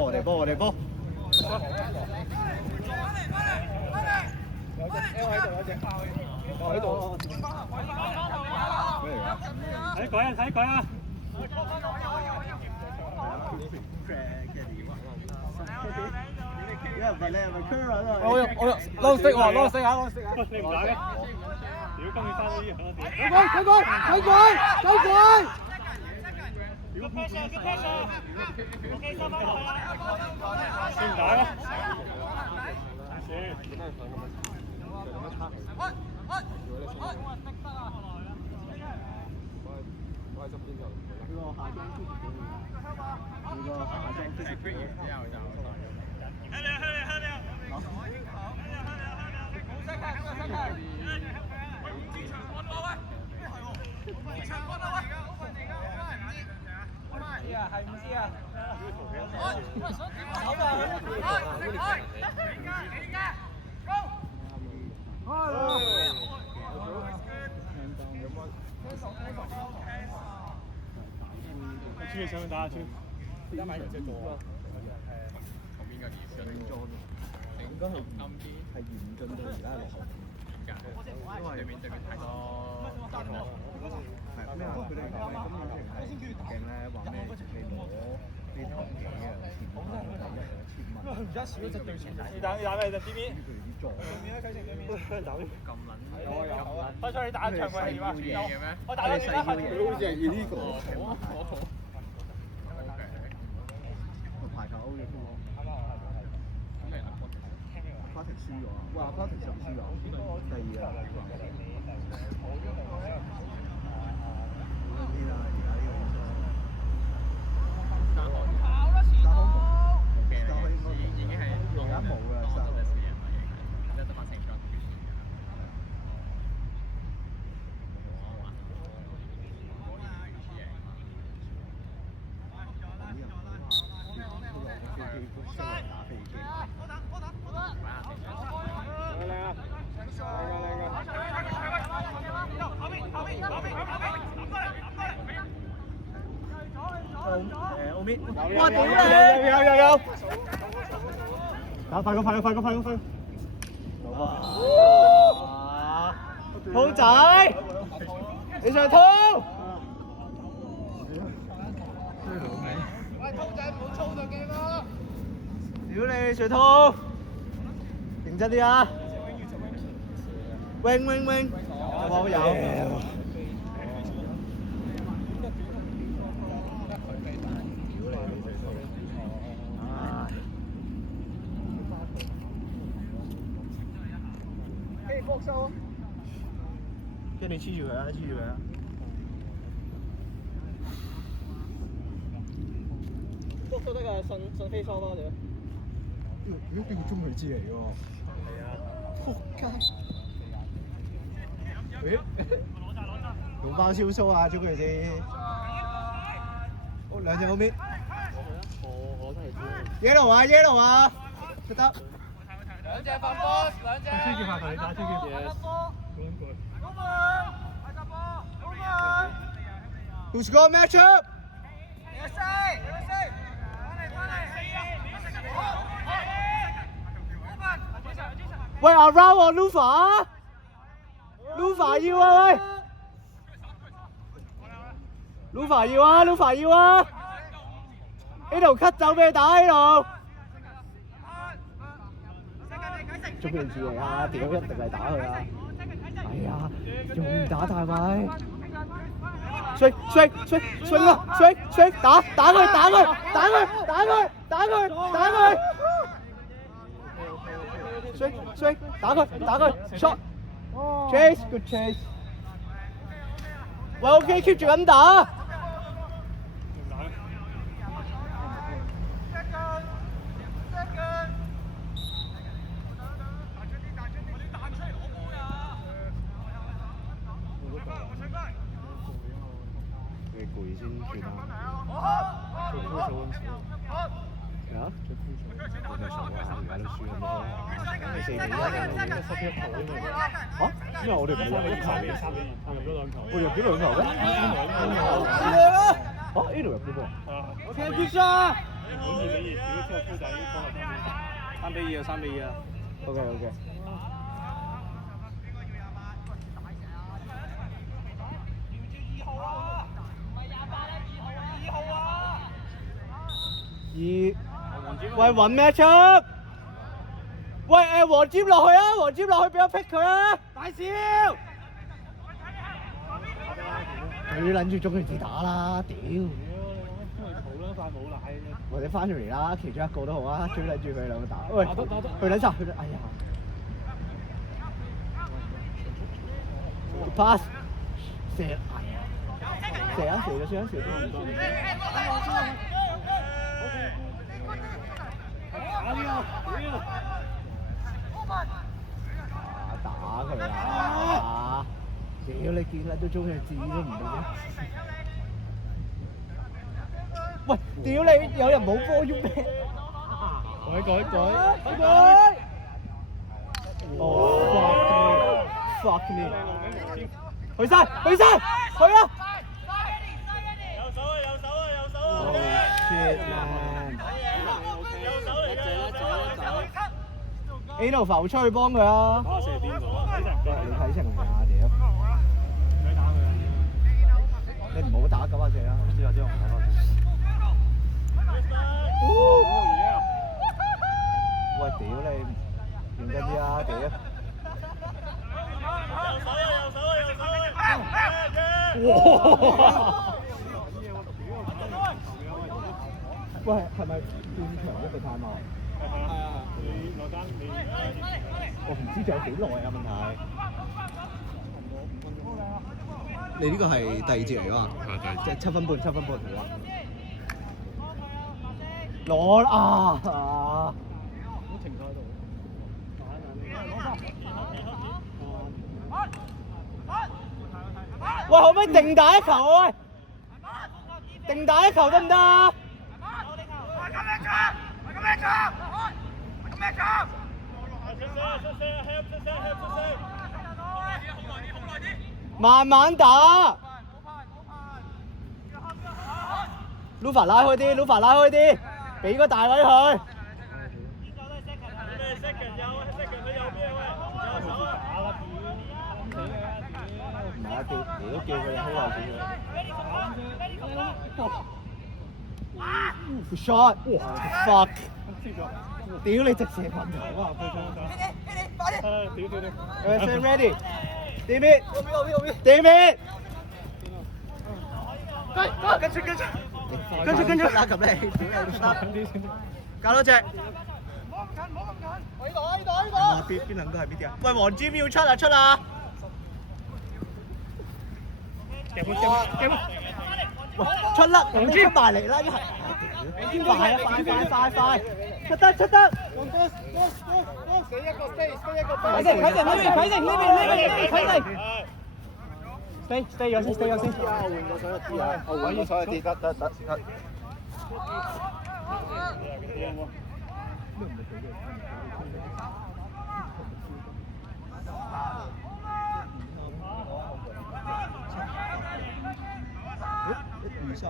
我哋波。有隻 L 喺度，有隻我喺度。咩嚟㗎？睇佢啊！我攞色啊！你唔打嘅？屌，今年翻到呢樣，睇佢！先打啦！係唔知啊？出去上去打下先。而家買完隻做啊！旁邊個嚴峻裝，應該係嚴峻到而家落後。因為對面太多大學。係咩啊？佢哋講咩？咁勁咧，話咩？你攞啲頭幾啊？而家少咗隻對前仔。你打咩隻 B B？對面啊，繼續對面。咁撚有。開出去打場佢係點啊？我打咗幾多分？佢好似係要呢個。排球嘅喎。花田輸咗啊！哇，花田上輸啊！第二啊！哇！屌你！有！打快個！兔仔，你上套！喂，兔仔唔好操就 game 啦！屌你，上套！認真啲啊！wing！有！跟你黐住佢啊！捉得㗎，順飛梭多咗。呢個中佢知嚟㗎喎。係啊。撲街！用包超蘇啊！捉佢先。好，兩隻好面。我真係知。yellow 啊！出得。兩隻放波，兩隻。超級發球，你打超級嘢。Who's got match up? USA! 喂，阿 Rao 啊 Lufa 要啊喂 ！Lufa 要啊！呢度 cut 走俾你打呢度。捉佢住嚟啊！屌一定係打佢啊！哎呀，仲唔打太咪？吹啦！打佢！吹！打佢 ！shot！chase good chase！ 喂 ，OK keep 住咁打。攰先算啦。最枯燥嗰陣時。咩啊？最枯燥。我咪傻啊！而家都輸咁多。你4-1嘅，失一球啫嘛。嚇？因為我哋唔係入咗3-2，入咗2球。我入咗2球咩？嚇？呢度入嘅噃。OK，good shot。本意你熱少之後推仔放落3-2啊，3-2啊。OK。喂，揾咩出？喂黃尖落去啊！黃尖落去俾我 pick 佢啊！大少！你撚住捉佢自打啦！屌！或者翻咗嚟啦，其中一個都好啊，追撚住佢兩個打。喂，去撚曬，哎呀 ！pass 射啊！射咗先。打佢啊！屌你見撚到中佢字都唔得嘅。喂，屌你！有人冇波喐咩？改！哦 fuck me！ 去晒！去啊！有手啊 ！shit man！ Ano 浮出去幫佢啊！打射邊度啊？你睇情況啊！屌！你唔好打9啊射啊！知我唔打9啊射。喂，屌你！認真啲啊！屌！哇！喂，係咪半場一個 time out？係啊，你落單你。我唔知仲有幾耐啊問題。你呢個係第二節嚟㗎嘛？係第二節。即係7分半嚟㗎。攞啊！我停喺度。喂，可唔可以定打一球啊？喂，定打一球得唔得啊？慢慢打。Lufa 拉開啲，俾個大位佢。唔係啊，叫佢哋開下先。shot， fuck！ 屌你直射噴頭啊！Stand ready， 點面，跟住啦咁你，搞多隻。我呢度。邊兩個係邊啲啊？喂，黃尖要出啊！出啦！黃尖埋嚟啦！快！出得！睇定！stay 咗先。我換個手去跌得。1、2、3、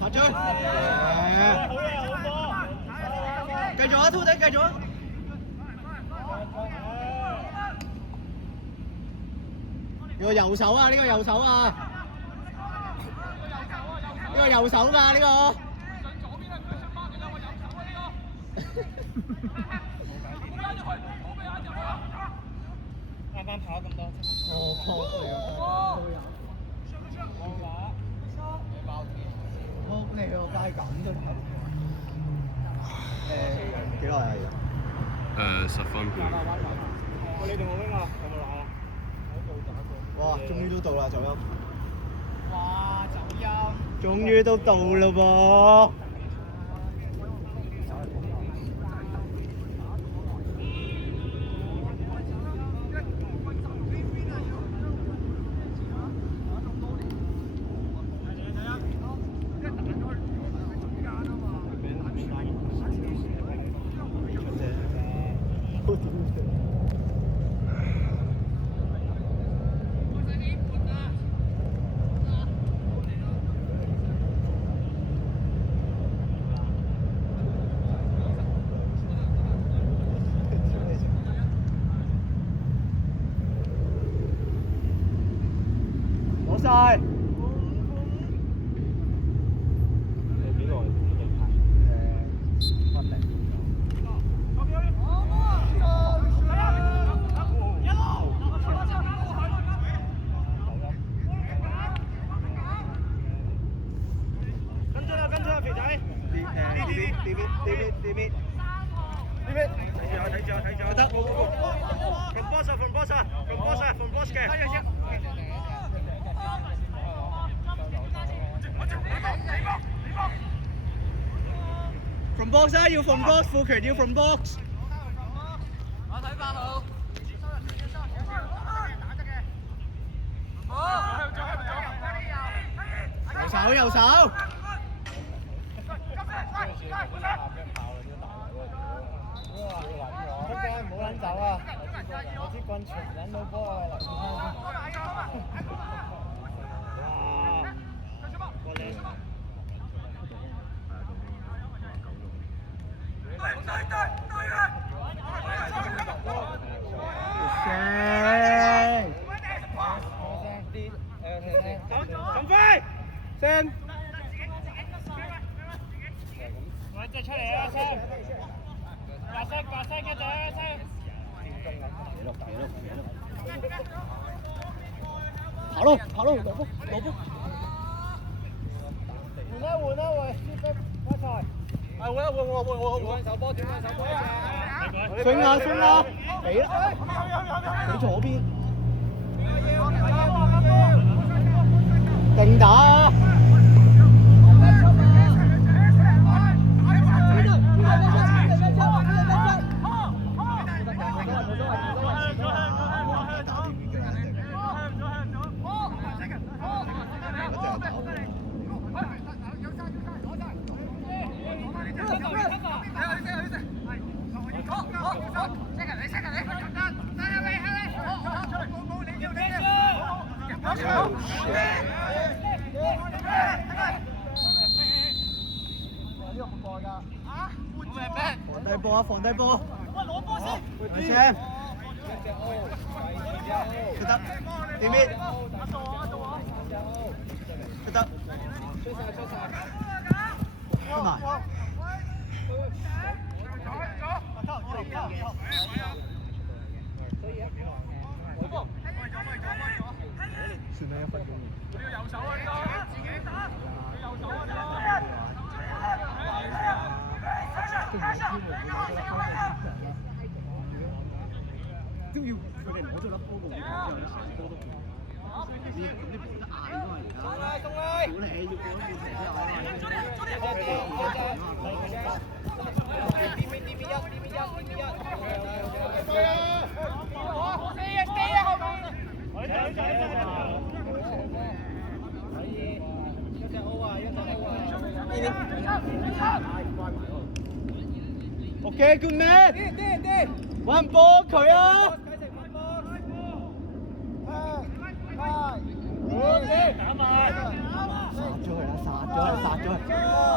下追，繼續啊，兔仔繼續啊！呢個右手啊，呢個右手㗎，呢個。啱啱跑咁多。撲你個街咁都得。幾耐啊？ 10分半。你同我拎啊？有冇拿啊？哇！終於都到啦，走音。哇！走音。終於都到啦噃。攞晒。有幾耐？分零。跟住啦，肥仔。呢邊。睇住。得。From boss 嘅。From box 啊，要 from box，副權要 from box。我睇法好。右手。出街唔好撚走啊！我支棍全撚到波啊！過嚟。咁飛，Sam，我隻出嚟啊，Sam，白色嘅隻，Sam。跑咯，攞波。換啦喂，開賽。換手波，swing 啦，俾啦，俾左邊。定打啊！放低波。攞波先。出得。點面。出得。出埋。算啦，1分鐘。你要右手啊！自己打。你右手啊！都要佢哋攞咗粒波過嚟，之後咧成波都過。你冇得嗌㗎嘛而家。屌你，要過都變成嗌OK, good man。揾波佢啊！打埋。殺咗佢！